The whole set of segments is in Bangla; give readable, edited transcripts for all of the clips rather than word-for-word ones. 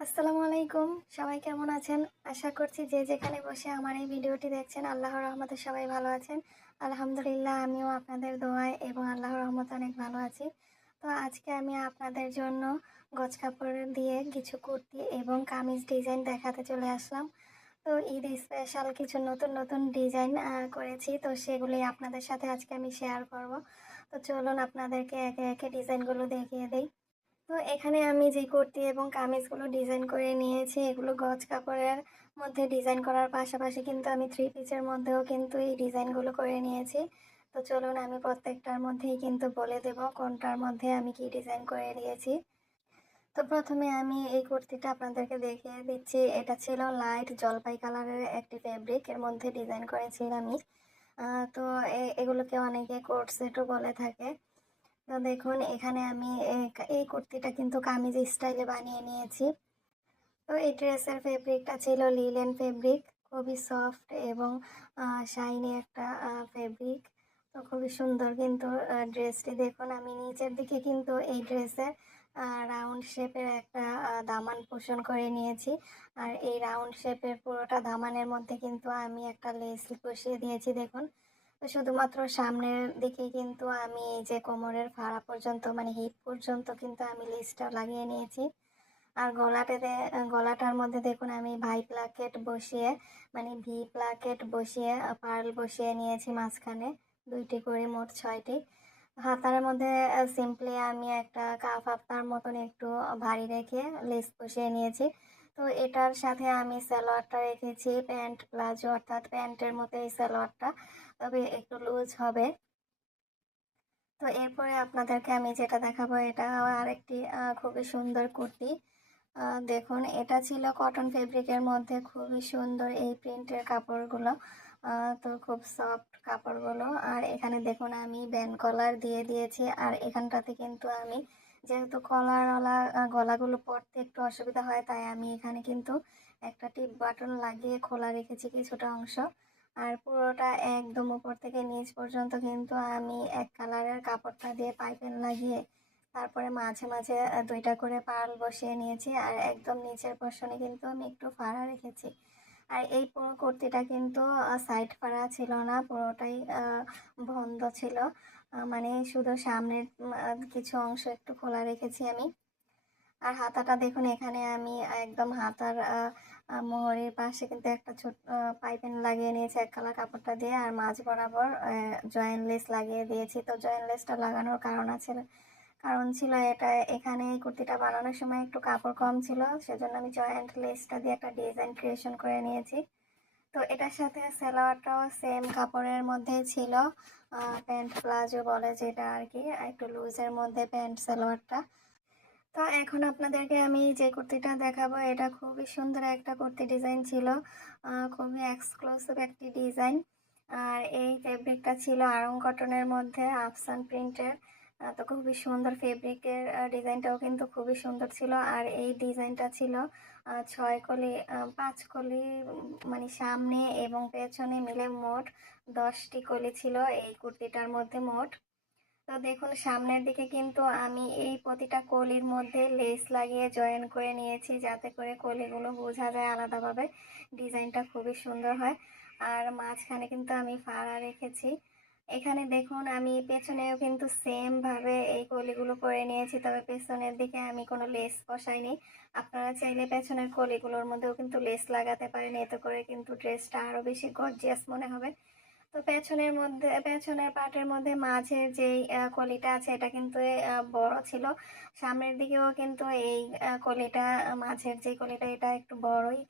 আসসালামু আলাইকুম। সবাই কেমন আছেন? আশা করছি যে যেখানে বসে আমার এই ভিডিওটি দেখছেন আল্লাহর রহমতে সবাই ভালো আছেন। আলহামদুলিল্লাহ আমিও আপনাদের দোয়ায় এবং আল্লাহর রহমতে অনেক ভালো আছি। তো আজকে আমি আপনাদের জন্য গজ কাপড় দিয়ে কিছু কুর্তি এবং কামিজ ডিজাইন দেখাতে চলে আসলাম। তো ঈদ স্পেশাল কিছু নতুন নতুন ডিজাইন করেছি। তো সেগুলি আপনাদের সাথে আজকে আমি শেয়ার করব। তো চলুন আপনাদেরকে একে একে ডিজাইনগুলো দেখিয়ে দেই। তো এখানে আমি যে কুর্তি এবং কামিজগুলো ডিজাইন করে নিয়েছি এগুলো গজ কাপড়ের মধ্যে ডিজাইন করার পাশাপাশি কিন্তু আমি থ্রি পিসের মধ্যেও কিন্তু এই ডিজাইনগুলো করে নিয়েছি। তো চলুন আমি প্রত্যেকটার মধ্যেই কিন্তু বলে দেব কোনটার মধ্যে আমি কি ডিজাইন করে নিয়েছি। তো প্রথমে আমি এই কুর্তিটা আপনাদেরকে দেখিয়ে দিচ্ছি। এটা ছিল লাইট জলপাই কালারের একটি ফেব্রিক, এর মধ্যে ডিজাইন করেছি আমি। তো এগুলোকে অনেকে কোট সেটও বলে থাকে। তো দেখুন এখানে আমি এই কুর্তিটা কিন্তু কামিজ স্টাইলে বানিয়ে নিয়েছি। তো এই ড্রেসের ফেব্রিকটা ছিল লিলেন ফেব্রিক, খুবই সফট এবং শাইনি একটা ফেব্রিক। তো খুবই সুন্দর কিন্তু ড্রেসটি দেখুন আমি নিচের দিকে কিন্তু এই ড্রেসের রাউন্ড শেপের একটা দামান পোষণ করে নিয়েছি। আর এই রাউন্ড শেপের পুরোটা দামানের মধ্যে কিন্তু আমি একটা লেস বসিয়ে দিয়েছি দেখুন। তো শুধুমাত্র সামনের দিকে কিন্তু আমি এই যে কোমরের ফাড়া পর্যন্ত মানে হিপ পর্যন্ত কিন্তু আমি লেসটা লাগিয়ে নিয়েছি। আর গলাটার মধ্যে দেখুন আমি ভি প্লাকেট বসিয়ে পার্ল বসিয়ে নিয়েছি মাঝখানে দুইটি করে মোট 6টি। হাতার মধ্যে সিম্পলি আমি একটা কাফ হাতার মতন একটু ভারী রেখে লেস বসিয়ে নিয়েছি। তো এটার সাথে আমি সালোয়ারটা রেখেছি প্যান্ট প্লাজো, অর্থাৎ প্যান্টের মতো এই সালোয়ারটা, তবে একটু লুজ হবে। তো এরপরে আপনাদেরকে আমি যেটা দেখাবো এটা আরেকটি খুবই সুন্দর কুর্তি। দেখুন এটা ছিল কটন ফেব্রিকের মধ্যে, খুবই সুন্দর এই প্রিন্টের কাপড়গুলো। তো খুব সফট কাপড়গুলো। আর এখানে দেখুন আমি ব্যান্ড কলার দিয়ে দিয়েছি। আর এখানটাতে কিন্তু আমি যেহেতু কলারওয়ালা গলাগুলো পরতে একটু অসুবিধা হয়, তাই আমি এখানে কিন্তু একটা টিপ বাটন লাগিয়ে খোলা রেখেছি কিছুটা অংশ। আর পুরোটা একদম উপর থেকে নিচ পর্যন্ত কিন্তু আমি এক কালারের কাপড়টা দিয়ে পাইপিং লাগিয়ে তারপরে মাঝে মাঝে দুইটা করে পার্ল বসিয়ে নিয়েছি। আর একদম নিচের পোর্শনে কিন্তু আমি একটু ফাড়া রেখেছি। আর এই পুরো কুর্তিটা কিন্তু সাইড ফাড়া ছিল না, পুরোটাই বন্ধ ছিল। মানে শুধু সামনের কিছু অংশ একটু খোলা রেখেছি আমি। আর হাতাটা দেখুন এখানে আমি একদম হাতার মোহরের পাশে কিন্তু একটা ছোট পাইপিং লাগিয়ে নিয়েছি এক কালার কাপড়টা দিয়ে। আর মাঝ বরাবর জয়েন্ট লেস লাগিয়ে দিয়েছি। তো জয়েন্ট লেসটা লাগানোর কারণ ছিল এটা, এখানে এই কুর্তিটা বানানোর সময় একটু কাপড় কম ছিল, সেজন্য আমি জয়েন্ট লেসটা দিয়ে একটা ডিজাইন ক্রিয়েশন করে নিয়েছি। তো এটার সাথে সালোয়ারটাও সেম কাপড়ের মধ্যে ছিল, প্যান্ট প্লাজো বলে যেটা আর কি, একটু লুজের মধ্যে প্যান্ট সালোয়ারটা। তো এখন আপনাদেরকে আমি যে কুর্তিটা দেখাবো এটা খুবই সুন্দর একটা কুর্তি ডিজাইন ছিল, খুবই এক্সক্লুসিভ একটি ডিজাইন। আর এই ফেব্রিকটা ছিল আড়ং কটনের মধ্যে আফসান প্রিন্টের। তো খুবই সুন্দর ফেব্রিকের, ডিজাইনটাও কিন্তু খুবই সুন্দর ছিল। আর এই ডিজাইনটা ছিল 6 কলি 5 কলি, মানে সামনে এবং পেছনে মিলে মোট 10টি কলি ছিল এই কুর্তিটার মধ্যে মোট। তো দেখুন সামনের দিকে কিন্তু আমি এই প্রতিটা কলির মধ্যে লেস লাগিয়ে জয়েন করে নিয়েছি, যাতে করে কলিগুলো বোঝা যায় আলাদাভাবে, ডিজাইনটা খুবই সুন্দর হয়। আর মাঝখানে কিন্তু আমি ফাড়া রেখেছি। এখানে দেখুন আমি পেছনেও কিন্তু সেম ভাবে এই কলিগুলো করে নিয়েছি, তবে পেছনের দিকে আমি কোনো লেস বসাইনি। আপনারা চাইলে পেছনের কলিগুলোর মধ্যেও কিন্তু লেস লাগাতে পারেন, এতে করে কিন্তু ড্রেসটা আরো বেশি গর্জিয়াস মনে হবে। তো পেছনের পার্টের মধ্যে মাঝের যেই কলিটা আছে এটা কিন্তু বড় ছিল। সামনের দিকেও কিন্তু এই কলিটা, মাঝের যে কলিটা এটা একটু বড়ই।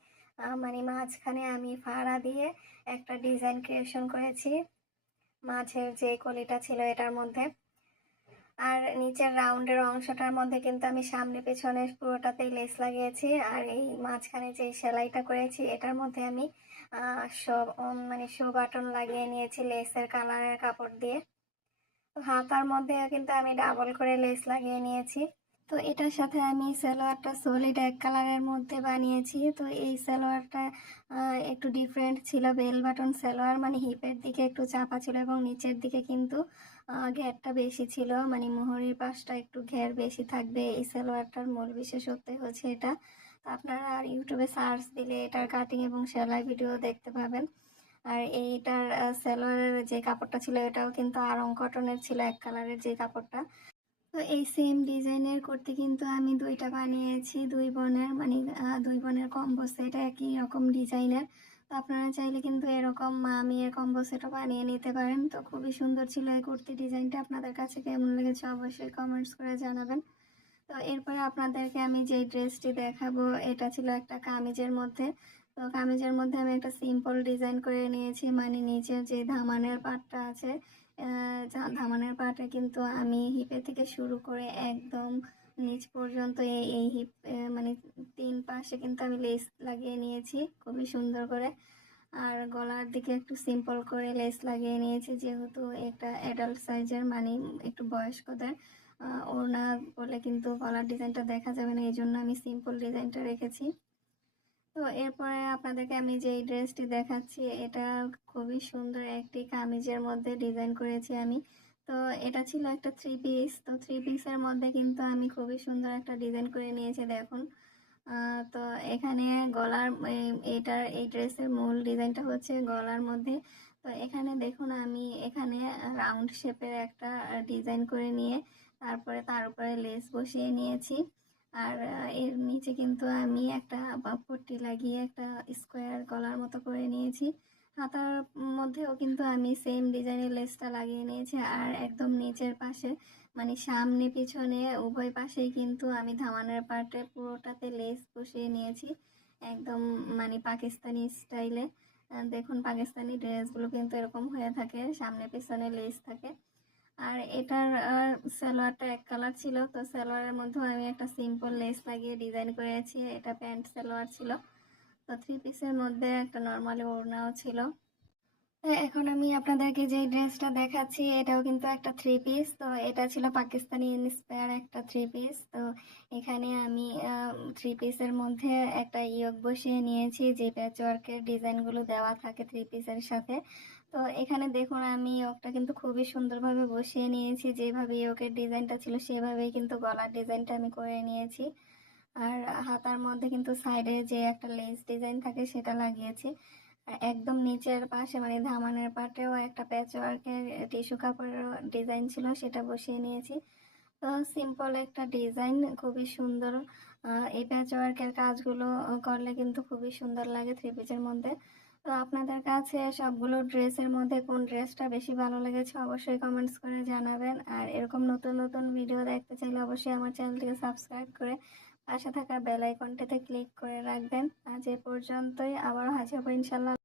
মানে মাঝখানে আমি ফাড়া দিয়ে একটা ডিজাইন ক্রিয়েশন করেছি মাঝের যে কলিটা ছিল এটার মধ্যে। আর নিচের রাউন্ডের অংশটার মধ্যে কিন্তু আমি সামনে পেছনে পুরোটাতেই লেস লাগিয়েছি। আর এই মাঝখানে যে সেলাইটা করেছি এটার মধ্যে আমি মানে শো বাটন লাগিয়ে নিয়েছি লেসের কালারের কাপড় দিয়ে। তো হাতার মধ্যে কিন্তু আমি ডাবল করে লেস লাগিয়ে নিয়েছি। তো এটার সাথে আমি সালোয়ারটা সলিড এক কালারের মধ্যে বানিয়েছি। তো এই সালোয়ারটা একটু ডিফারেন্ট ছিল, বেল বাটন সালোয়ার, মানে হিপের দিকে একটু চাপা ছিল এবং নিচের দিকে কিন্তু ঘেরটা বেশি ছিল, মানে মোহরের পাশটা একটু ঘের বেশি থাকবে। এই সালোয়ারটার মূল বিশেষত্বই হচ্ছে এটা। তো আপনারা আর ইউটিউবে সার্চ দিলে এটার কাটিং এবং সেলাই ভিডিও দেখতে পাবেন। আর এইটার সালোয়ারের যে কাপড়টা ছিল এটাও কিন্তু আড়ং কটনের ছিল, এক কালারের যে কাপড়টা। তো এই সেম ডিজাইনের করতে কিন্তু আমি দুইটা বানিয়েছি, দুই বোনের, মানে দুই বোনের কম্বো সেট, একই রকম ডিজাইনের। তো আপনারা চাইলে কিন্তু এরকম মেয়ের কম্বো সেটও বানিয়ে নিতে পারেন। তো খুবই সুন্দর ছিল এই কুর্তি ডিজাইনটা। আপনাদের কাছে কেমন লেগেছে অবশ্যই কমেন্টস করে জানাবেন। তো এরপরে আপনাদেরকে আমি যে ড্রেসটি দেখাবো এটা ছিল একটা কামিজের মধ্যে। তো কামিজের মধ্যে আমি একটা সিম্পল ডিজাইন করে নিয়েছি, মানে নিচের যে ধামানের পাটটা আছে, ধামানের পাটে কিন্তু আমি হিপে থেকে শুরু করে একদম নিচ পর্যন্ত এই হিপ মানে 3 পাশে কিন্তু আমি লেস লাগিয়ে নিয়েছি খুবই সুন্দর করে। আর গলার দিকে একটু সিম্পল করে লেস লাগিয়ে নিয়েছি, যেহেতু একটা অ্যাডাল্ট সাইজের, মানে একটু বয়স্কদের ওড়না পরলে কিন্তু গলার ডিজাইনটা দেখা যাবে না, এই জন্য আমি সিম্পল ডিজাইনটা রেখেছি। তো এরপরে আপনাদেরকে আমি যে ড্রেসটি দেখাচ্ছি এটা খুবই সুন্দর একটি কামিজের মধ্যে ডিজাইন করেছি আমি। তো এটা ছিল একটা 3 পিস। তো 3 পিসের মধ্যে কিন্তু আমি খুবই সুন্দর একটা ডিজাইন করে নিয়েছি, দেখুন। তো এখানে গলার এটার এই ড্রেসের মূল ডিজাইনটা হচ্ছে গলার মধ্যে। তো এখানে দেখুন আমি এখানে রাউন্ড শেপের একটা ডিজাইন করে নিয়ে তারপরে তার উপরে লেস বসিয়ে নিয়েছি। আর এর নিচে কিন্তু আমি একটা পট্টি লাগিয়ে একটা স্কোয়ার গলার মতো করে নিয়েছি। হাতার মধ্যেও কিন্তু আমি সেম ডিজাইনের লেসটা লাগিয়ে নিয়েছি। আর একদম নিচের পাশে, মানে সামনে পিছনে উভয় পাশেই কিন্তু আমি ধামানের পার্টে পুরোটাতে লেস বসিয়ে নিয়েছি একদম, মানে পাকিস্তানি স্টাইলে। দেখুন পাকিস্তানি ড্রেসগুলো কিন্তু এরকম হয়ে থাকে, সামনে পিছনে লেস থাকে। আর এটার সালোয়ারটা এক কালার ছিল, তো সালোয়ারের মধ্যেও আমি একটা সিম্পল লেস লাগিয়ে ডিজাইন করেছি। এটা প্যান্ট সালোয়ার ছিল। তো 3 পিসের মধ্যে একটা নর্মালি ওড়নাও ছিল। এখন আমি আপনাদেরকে যে ড্রেসটা দেখাচ্ছি এটাও কিন্তু একটা 3 পিস। তো এটা ছিল পাকিস্তানি ইন্সপায়ার একটা 3 পিস। তো এখানে আমি 3 পিসের মধ্যে একটা ইয়োগ বসিয়ে নিয়েছি, যে প্যাচওয়ার্কের ডিজাইনগুলো দেওয়া থাকে 3 পিসের সাথে। তো এখানে দেখুন আমি ইয়োগটা কিন্তু খুবই সুন্দরভাবে বসিয়ে নিয়েছি, যেভাবে ইয়োগের ডিজাইনটা ছিল সেভাবেই কিন্তু গলার ডিজাইনটা আমি করে নিয়েছি। আর হাতার মধ্যে কিন্তু সাইডে যে একটা লেস ডিজাইন থাকে সেটা লাগিয়েছি। একদম নিচের পাশে, মানে ধামানের পাটেও একটা প্যাচওয়ার্কের টিস্যু কাপড়ের ডিজাইন ছিল, সেটা বসিয়ে নিয়েছি। তো সিম্পল একটা ডিজাইন, খুবই সুন্দর। এই প্যাচওয়ার্কের কাজগুলো করলে কিন্তু খুবই সুন্দর লাগে 3 পিসের মধ্যে। তো আপনাদের কাছে সবগুলো ড্রেসের মধ্যে কোন ড্রেসটা বেশি ভালো লেগেছে অবশ্যই কমেন্টস করে জানাবেন। আর এরকম নতুন নতুন ভিডিও দেখতে চাইলে অবশ্যই আমার চ্যানেলটিকে সাবস্ক্রাইব করে পাশে থাকা বেল আইকনটিতে ক্লিক করে রাখবেন। আজ এ পর্যন্তই, আবারও হাজির হবো ইনশাল্লাহ।